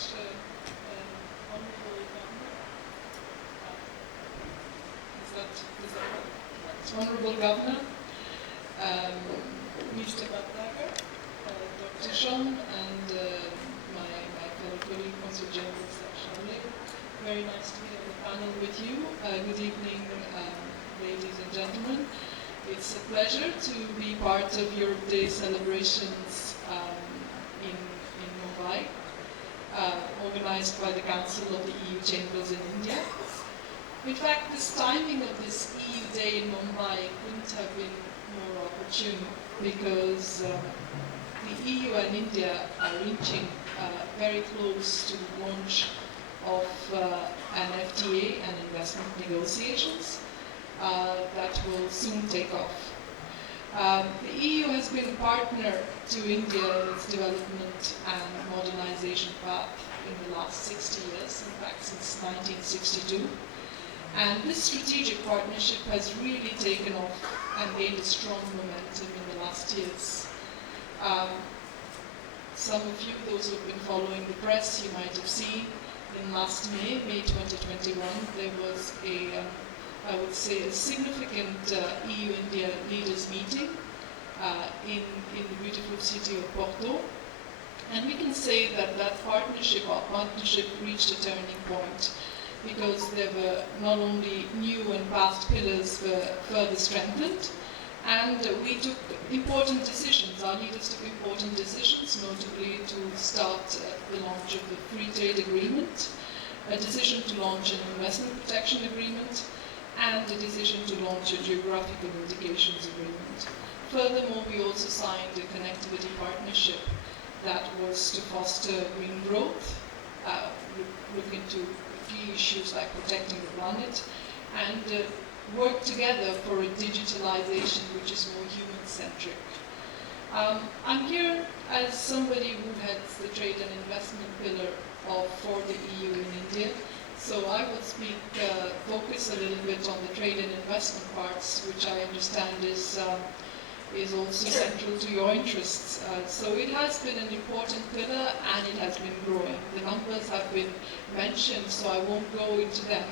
much, Honorable Governor. Is that right? Honorable Governor, Mr. Bhattacharya, Dr. Sean, and my fellow colleague, Consul General Sharle. Very nice to be on the panel with you. Good evening, ladies and gentlemen. It's a pleasure to be part of Europe Day celebrations in Mumbai, organized by the Council of the EU Chambers in India. In fact, this timing of this EU Day in Mumbai couldn't have been more opportune because the EU and India are reaching very close to the launch of an FTA and investment negotiations that will soon take off. The EU has been a partner to India in its development and modernization path in the last 60 years, in fact since 1962. And this strategic partnership has really taken off and gained a strong momentum in the last years. Some of you, those who have been following the press, you might have seen in last May 2021, there was I would say, a significant EU-India leaders meeting in the beautiful city of Porto. And we can say that our partnership reached a turning point because there were not only new and past pillars were further strengthened, and we took important decisions. Our leaders took important decisions, notably to start the launch of the Free Trade Agreement, a decision to launch an investment protection agreement, and a decision to launch a geographical indications agreement. Furthermore, we also signed a connectivity partnership that was to foster green growth, look into key issues like protecting the planet, and work together for a digitalization which is more human-centric. I'm here as somebody who heads the trade and investment pillar for the EU in India. So I will focus a little bit on the trade and investment parts, which I understand is also central to your interests. So it has been an important pillar and it has been growing. The numbers have been mentioned, so I won't go into them.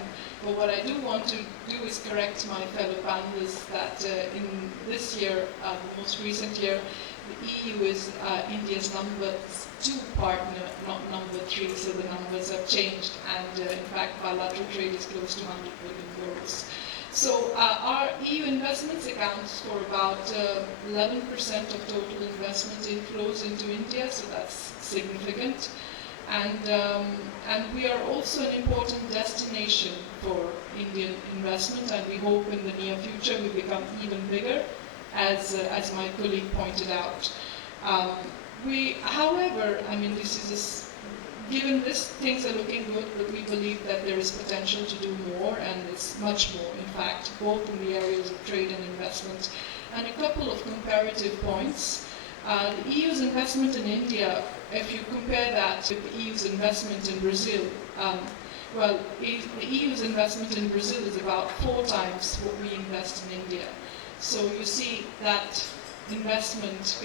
But what I do want to do is correct my fellow panelists that in this year, the most recent year, the EU is India's number 2 partner, not number 3, so the numbers have changed, and in fact bilateral trade is close to 100 billion euros. So our EU investments accounts for about 11% of total investment inflows into India, so that's significant. And we are also an important destination for Indian investment, and we hope in the near future we become even bigger, as my colleague pointed out. However, I mean, given this, things are looking good, but we believe that there is potential to do more, and it's much more, in fact, both in the areas of trade and investment. And a couple of comparative points. The EU's investment in India, if you compare that with the EU's investment in Brazil, the EU's investment in Brazil is about 4 times what we invest in India. So you see that investment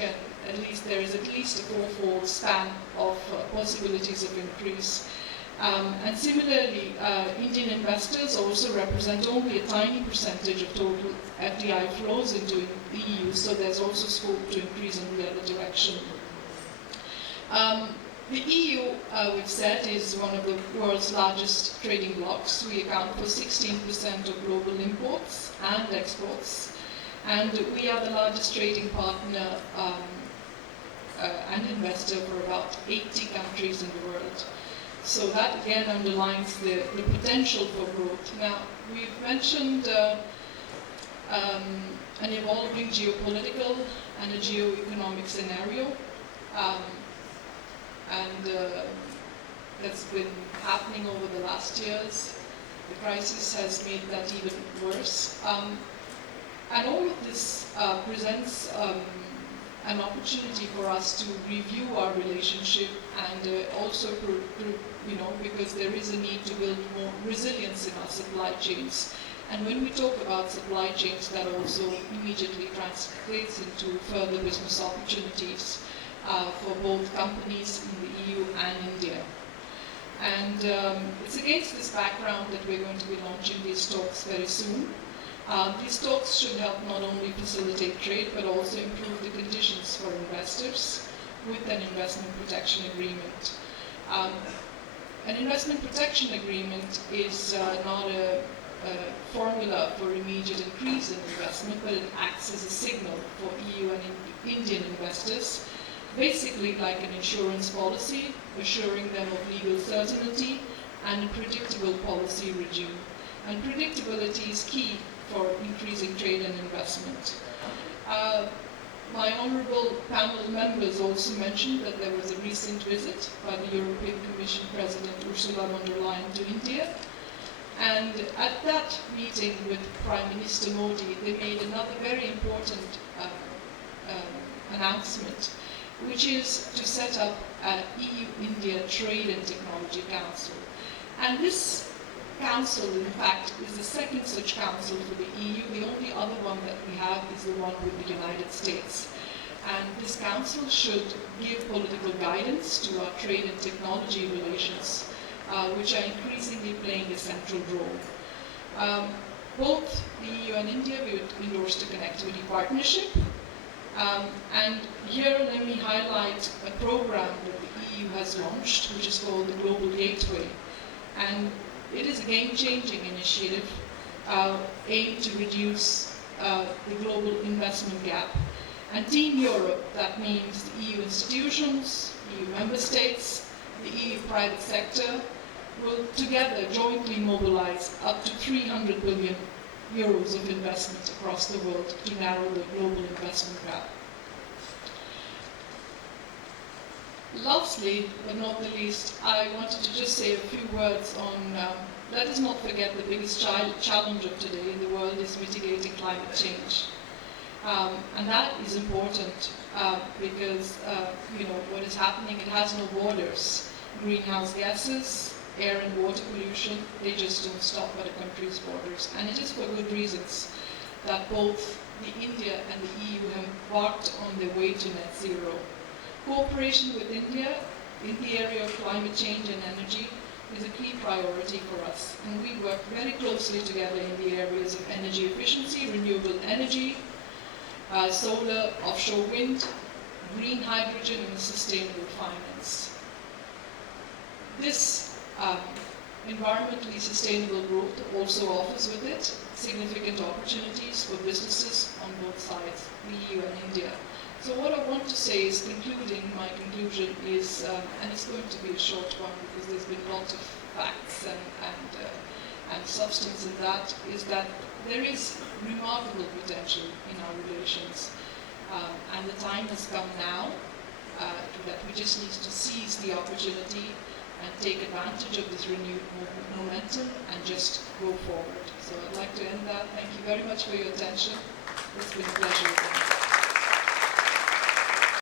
there is at least a 4-fold span of possibilities of increase. And similarly, Indian investors also represent only a tiny percentage of total FDI flows into the EU, so there's also scope to increase in the other direction. The EU, we've said, is one of the world's largest trading blocs. We account for 16% of global imports and exports, and we are the largest trading partner and investor for about 80 countries in the world. So that again underlines the potential for growth. Now, we've mentioned an evolving geopolitical and a geo-economic scenario, and that's been happening over the last years. The crisis has made that even worse. And all of this presents an opportunity for us to review our relationship, and also, because there is a need to build more resilience in our supply chains. And when we talk about supply chains, that also immediately translates into further business opportunities for both companies in the EU and India. And it's against this background that we're going to be launching these talks very soon. These talks should help not only facilitate trade, but also improve the conditions for investors with an investment protection agreement. An investment protection agreement is not a formula for immediate increase in investment, but it acts as a signal for EU and Indian investors, basically like an insurance policy, assuring them of legal certainty and a predictable policy regime. And predictability is key for increasing trade and investment. My honourable panel members also mentioned that there was a recent visit by the European Commission President Ursula von der Leyen to India. And at that meeting with Prime Minister Modi, they made another very important announcement, which is to set up an EU-India Trade and Technology Council. And this council, in fact, is the second such council for the EU. The only other one that we have is the one with the United States. And this council should give political guidance to our trade and technology relations, which are increasingly playing a central role. Both the EU and India, we endorsed a connectivity partnership. And here let me highlight a program that the EU has launched, which is called the Global Gateway. And it is a game-changing initiative aimed to reduce the global investment gap. And Team Europe, that means the EU institutions, EU member states, the EU private sector, will together jointly mobilize up to 300 billion euros of investment across the world to narrow the global investment gap. Lastly, but not the least, I wanted to just say a few words on, let us not forget the biggest challenge of today in the world is mitigating climate change. And that is important because, what is happening, it has no borders. Greenhouse gases, air and water pollution, they just don't stop at a country's borders. And it is for good reasons that both the India and the EU have embarked on their way to net zero. Cooperation with India in the area of climate change and energy is a key priority for us. And we work very closely together in the areas of energy efficiency, renewable energy, solar, offshore wind, green hydrogen, and sustainable finance. This environmentally sustainable growth also offers with it significant opportunities for businesses on both sides, the EU and India. So what I want to say is, my conclusion is, and it's going to be a short one because there's been lots of facts and substance in that, is that there is remarkable potential in our relations. And the time has come now that we just need to seize the opportunity and take advantage of this renewed momentum and just go forward. So I'd like to end that. Thank you very much for your attention. It's been a pleasure again.